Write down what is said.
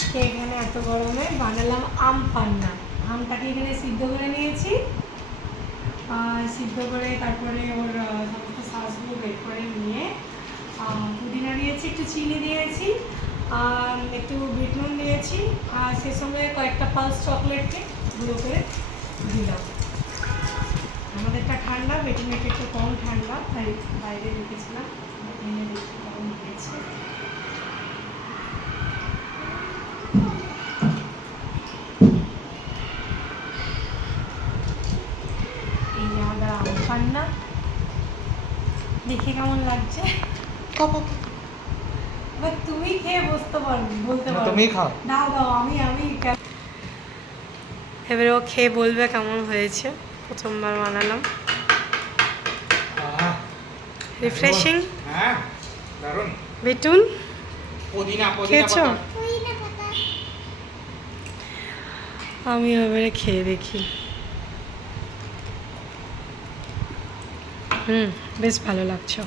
আজকে এখানে এত গরমে বানালাম আম পান্না। আমটাকে এখানে সিদ্ধ করে নিয়েছি, সিদ্ধ করে তারপরে ওর সমস্ত শাঁসগুলো বের করে নিয়ে পুদিনা দিয়েছি, একটু চিনি দিয়েছি, একটু বিট নুন দিয়েছি, আর সে সঙ্গে কয়েকটা পালস চকলেটকে গুঁড়ো করে দিলাম। আমাদেরটা ঠান্ডা, বেটিমেটে একটু কম ঠান্ডা, তাই বাইরে রেখেছিলাম, এনে দেখতে কেমন হয়েছে। এই যে আমাদের আম পান্না, দেখে কেমন লাগছে? এবার তুমি খেয়ে বলতে পারো। তুমি খাও। দাও দাও, আমি এবারে ও খেয়ে বলবে কেমন হয়েছে। প্রথমবার বানালাম, রিফ্রেশিং। হ্যাঁ, দারুণ। বেটুন পুদিনা খেয়েছো? পাতা। আমি এবারে খেয়ে দেখি। বেশ ভালো লাগছে।